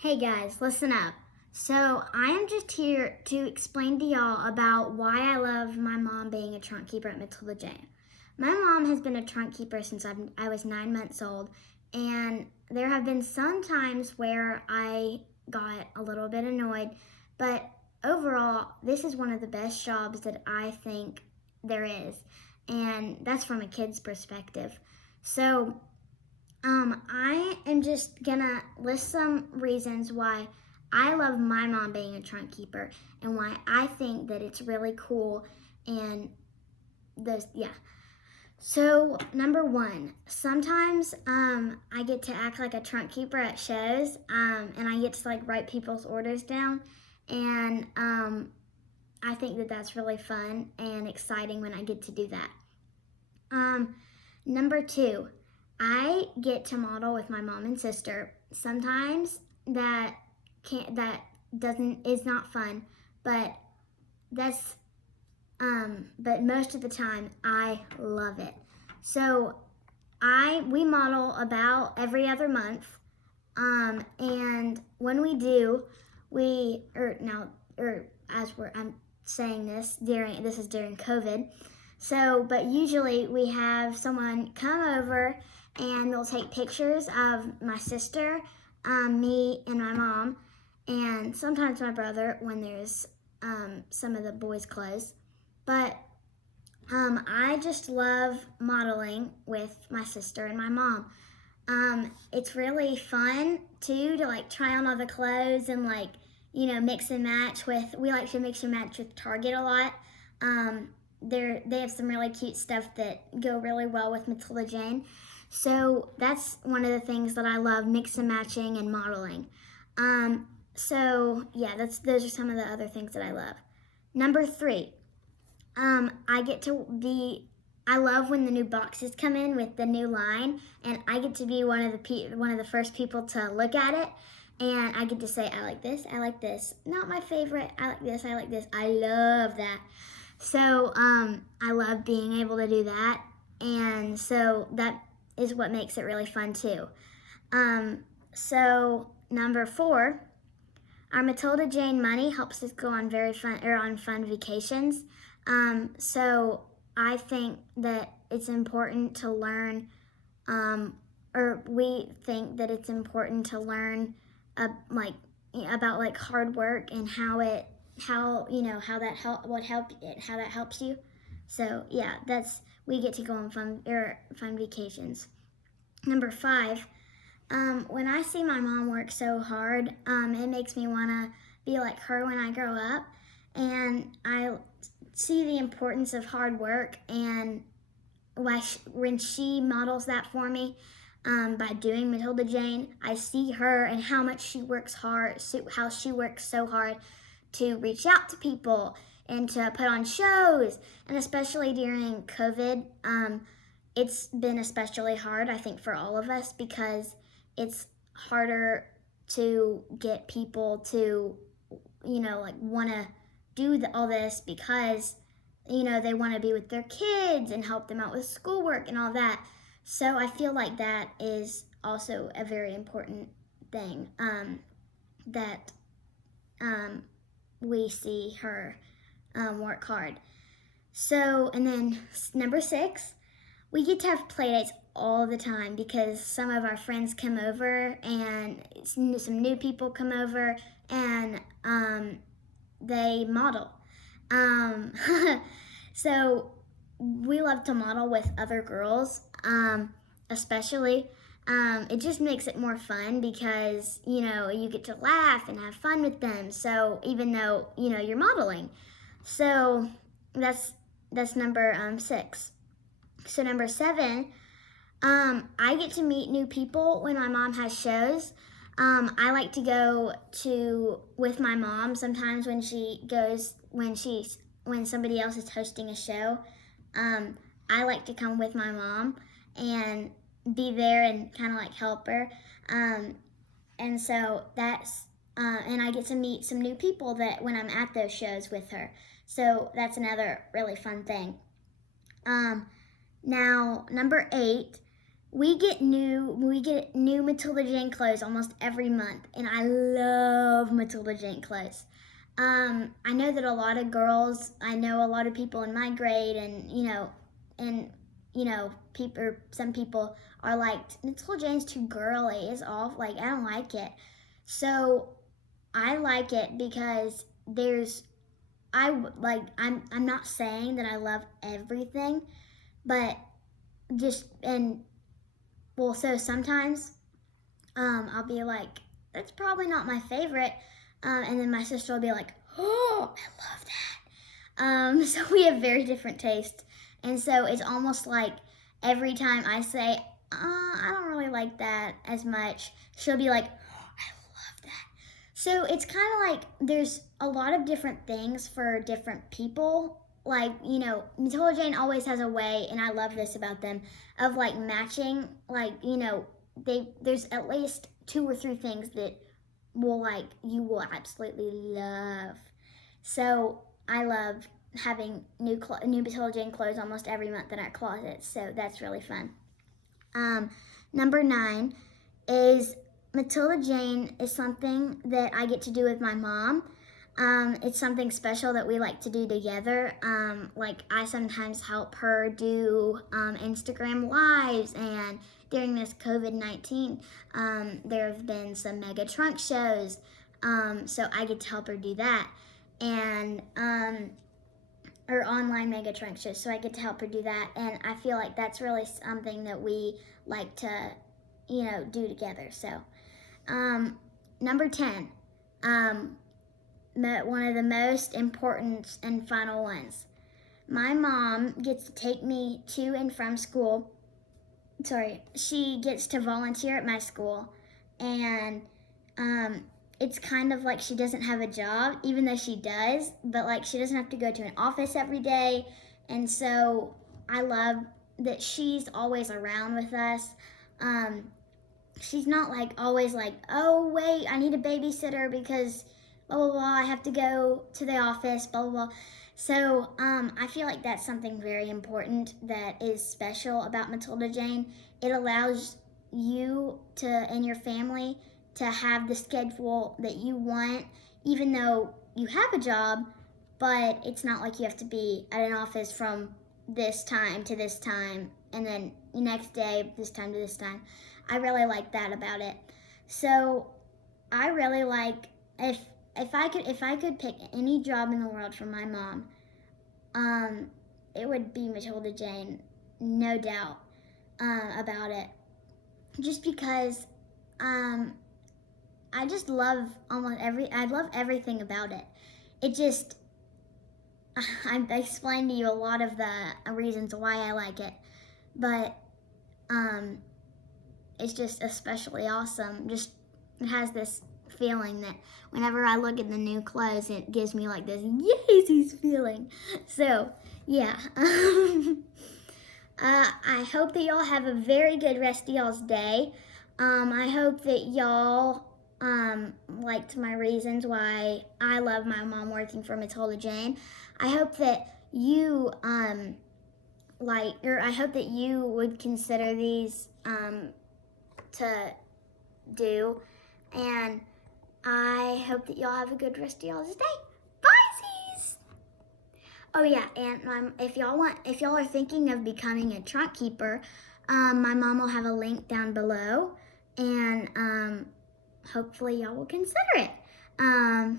Hey guys, listen up. So, I am just here to explain to y'all about why I love my mom being a trunk keeper at Matilda Jane. My mom has been a trunk keeper since I was 9 months old, and there have been some times where I got a little bit annoyed, but overall, this is one of the best jobs that I think there is, and that's from a kid's perspective. So, I am just gonna list some reasons why I love my mom being a trunk keeper and why I think that it's really cool and yeah. So number one, sometimes I get to act like a trunk keeper at shows, and I get to like write people's orders down, and I think that that's really fun and exciting when I get to do that. Um, Number two, I get to model with my mom and sister. Sometimes that doesn't is not fun, but that's but most of the time I love it. So we model about every other month, and when we do, we or now or as we're I'm saying this is during COVID. So, but usually we have someone come over and they'll take pictures of my sister, me, and my mom, and sometimes my brother when there's some of the boys' clothes. But I just love modeling with my sister and my mom. It's really fun too to like try on all the clothes and like mix and match with. We like to mix and match with Target a lot. They have some really cute stuff that go really well with Matilda Jane. So that's one of the things that I love, mix and matching and modeling. So yeah, those are some of the other things that I love. Number three, I get to be. I love when the new boxes come in with the new line, and I get to be one of the first people to look at it, and I get to say, I like this, I like this. Not my favorite. I like this, I like this. I love that. So I love being able to do that, and so that is what makes it really fun too. So number four, our Matilda Jane money helps us go on fun vacations. So I think that it's important to learn, or we think that it's important to learn, like about like hard work and how that helps you. So yeah, we get to go on fun vacations. Number five, when I see my mom work so hard, it makes me want to be like her when I grow up. And I see the importance of hard work and when she models that for me by doing Matilda Jane, I see her and how much she works hard, how she works so hard to reach out to people and to put on shows. And especially during COVID, it's been especially hard, I think, for all of us because it's harder to get people to, like want to do all this because, they want to be with their kids and help them out with schoolwork and all that. So I feel like that is also a very important thing that we see her work hard. So, and then number six, we get to have playdates all the time because some of our friends come over and some new people come over and they model. Um, so we love to model with other girls, especially. It just makes it more fun because you get to laugh and have fun with them. So even though you're modeling, so that's number six. So number seven, I get to meet new people when my mom has shows. I like to go with my mom sometimes when somebody else is hosting a show. I like to come with my mom and be there and kind of like help her. And so and I get to meet some new people that when I'm at those shows with her. So that's another really fun thing. Now, number eight, we get new Matilda Jane clothes almost every month, and I love Matilda Jane clothes. I know that a lot of girls, I know a lot of people in my grade, and people, some people are like, Matilda Jane's too girly. It's off. Like, I don't like it. So I like it because I'm not saying that I love everything, but just and well, so sometimes I'll be like, that's probably not my favorite, and then my sister will be like, oh, I love that. So we have very different tastes, and so it's almost like every time I say, I don't really like that as much, she'll be like, oh, I love that. So it's kind of like there's a lot of different things for different people. Like, Matilda Jane always has a way, and I love this about them, of like matching, like, there's at least 2 or 3 things that you will absolutely love. So I love having new Matilda Jane clothes almost every month in our closet. So that's really fun. Number 9 is Matilda Jane is something that I get to do with my mom. It's something special that we like to do together. Like, I sometimes help her do Instagram lives, and during this COVID-19, there have been some mega trunk shows, so I get to help her do that, and or online mega trunk shows, so I get to help her do that, and I feel like that's really something that we like to, do together. So, number 10, one of the most important and final ones. My mom gets to take me to and from school. She gets to volunteer at my school, and it's kind of like she doesn't have a job, even though she does, but like she doesn't have to go to an office every day, and so I love that she's always around with us. She's not like always like, oh wait, I need a babysitter because blah blah blah, I have to go to the office, blah blah blah. So I feel like that's something very important that is special about Matilda Jane. It allows you to and your family to have the schedule that you want, even though you have a job, but it's not like you have to be at an office from this time to this time, and then the next day, this time to this time. I really like that about it. So I really like, if I could pick any job in the world for my mom, it would be Matilda Jane, no doubt about it. Just because I just love I love everything about it. It just, I explained to you a lot of the reasons why I like it, but it's just especially awesome. Just, it has this feeling that whenever I look at the new clothes, it gives me like this Yeezus feeling. So, yeah. I hope that y'all have a very good rest of y'all's day. I hope that y'all liked my reasons why I love my mom working for Matilda Jane. I hope that you I hope that you would consider these to do, and I hope that y'all have a good rest of y'all's day. Bye-sies! Oh yeah, and if y'all are thinking of becoming a trunk keeper, my mom will have a link down below, and hopefully y'all will consider it. Bye!